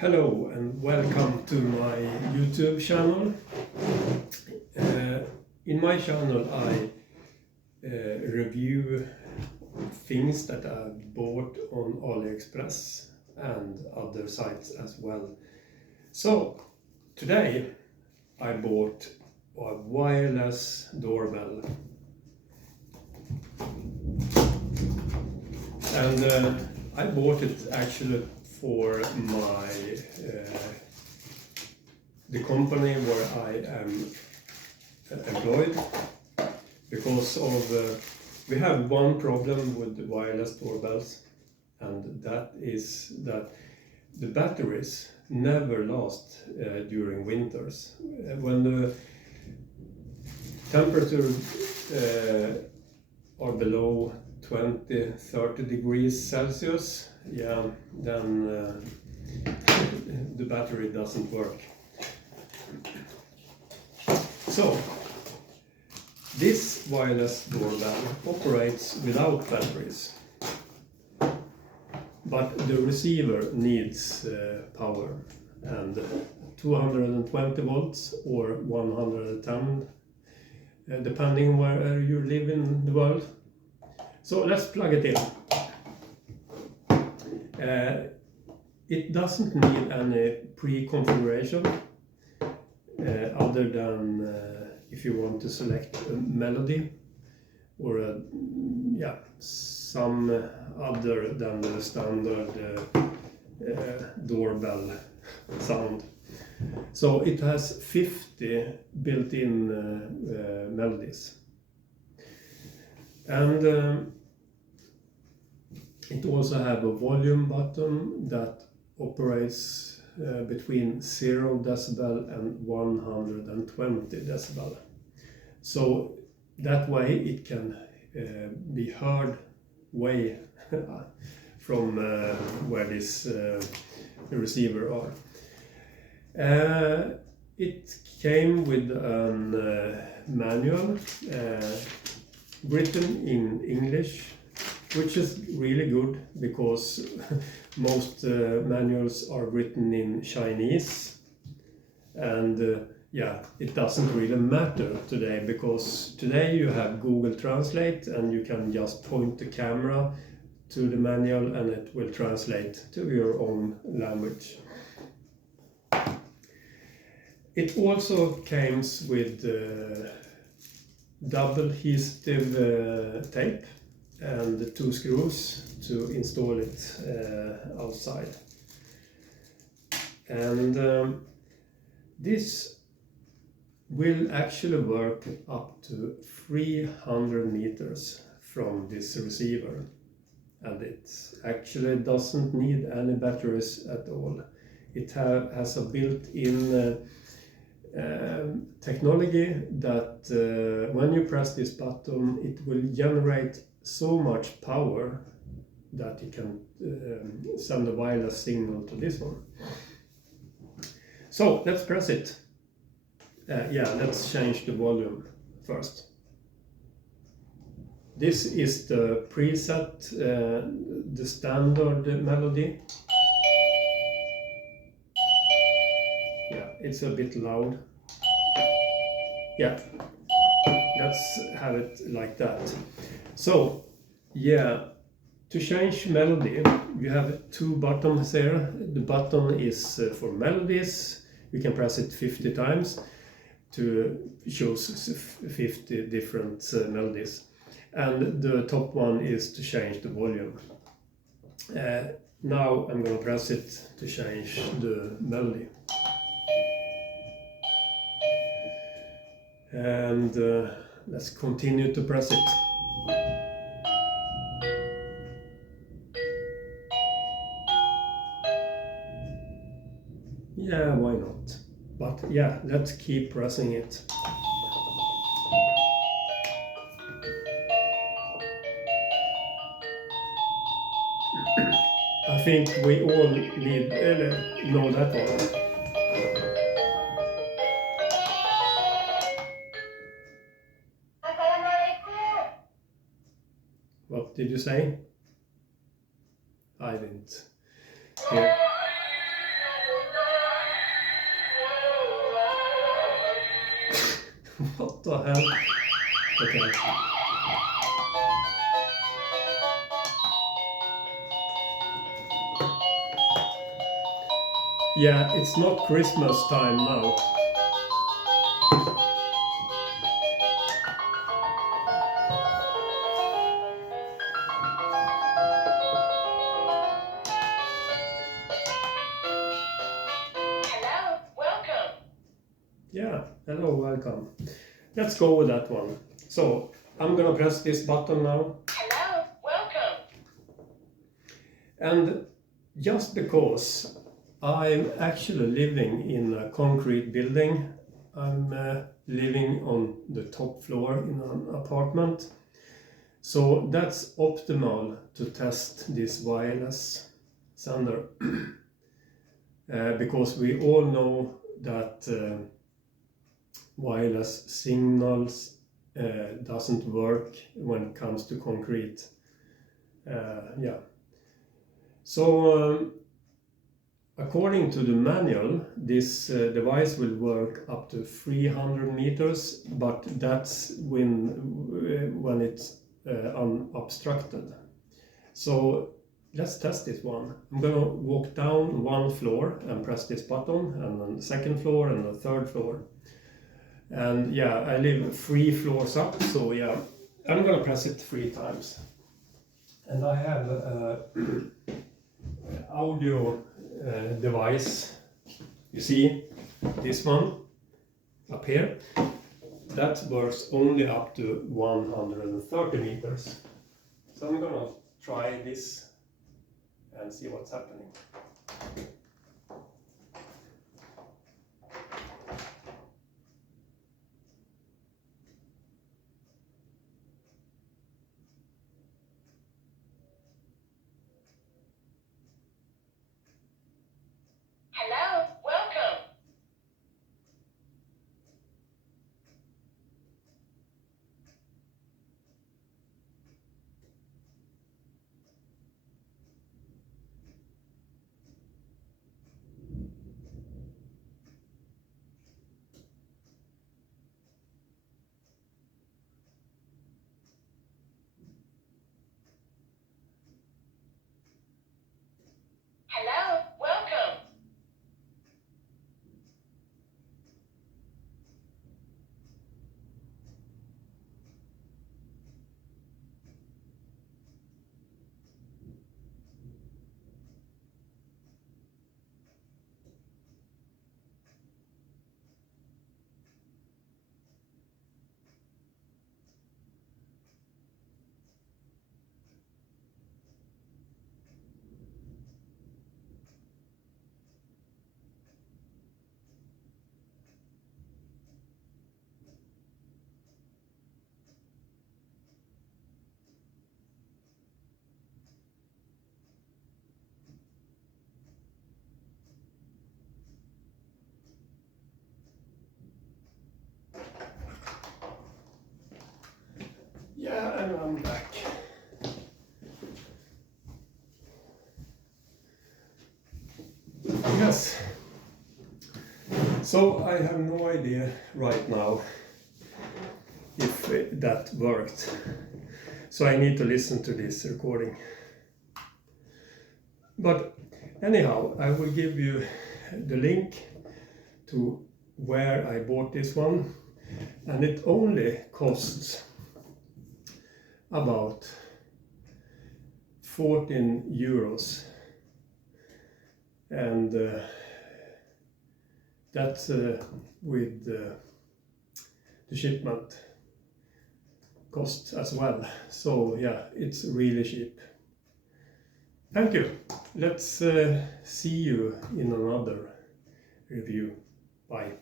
Hello and welcome to my YouTube channel. In my channel I review things that I bought on AliExpress and other sites as well. So today I bought a wireless doorbell, and I bought it actually for the company where I am employed, because of we have one problem with the wireless doorbells, and that is that the batteries never last during winters. When the temperature are below 20-30 degrees Celsius, then the battery doesn't work. So this wireless doorbell operates without batteries, but the receiver needs power, and 220 volts or 110, depending where you live in the world. So let's plug it in. It doesn't need any pre-configuration other than if you want to select a melody or some other than the standard doorbell sound. So it has 50 built-in melodies, and it also have a volume button that operates between 0 decibel and 120 decibel. So that way it can be heard way from where this receiver are. It came with a manual written in English, which is really good, because most manuals are written in Chinese, and it doesn't really matter today, because today you have Google Translate and you can just point the camera to the manual and it will translate to your own language. It also comes with double adhesive tape and 2 screws to install it outside. And this will actually work up to 300 meters from this receiver, and it actually doesn't need any batteries at all. It has a built-in technology that when you press this button, it will generate so much power that you can send a wireless signal to this one. So let's press it. Let's change the volume first. This is the preset, the standard melody. It's a bit loud. Let's have it like that. So to change melody, you have 2 buttons here. The button is for melodies. You can press it 50 times to choose 50 different melodies. And the top one is to change the volume. Now I'm going to press it to change the melody. And let's continue to press it. Why not? But let's keep pressing it. I think we all know that one. What did you say? I didn't hear. What the hell? Okay. Yeah, it's not Christmas time now. Hello, welcome. Yeah, hello, welcome. Let's go with that one. So, I'm gonna press this button now. Hello, welcome. And just because I'm actually living in a concrete building, I'm living on the top floor in an apartment. So that's optimal to test this wireless sender. Because we all know that wireless signals doesn't work when it comes to concrete. Yeah. So according to the manual, this device will work up to 300 meters, but that's when it's unobstructed. So let's test this one. I'm gonna walk down one floor and press this button, and then the second floor and the third floor. And yeah, I live 3 floors up, so yeah, I'm gonna press it 3 times. And I have audio device. You see this one up here? That works only up to 130 meters. So I'm gonna try this and see what's happening. Hello, welcome. Hello, welcome. Yeah, and I'm back. Yes. So I have no idea right now if that worked. So I need to listen to this recording. But anyhow, I will give you the link to where I bought this one, and it only costs about 14 euros, and that's with the shipment cost as well. So yeah, it's really cheap. Thank you. Let's see you in another review. Bye.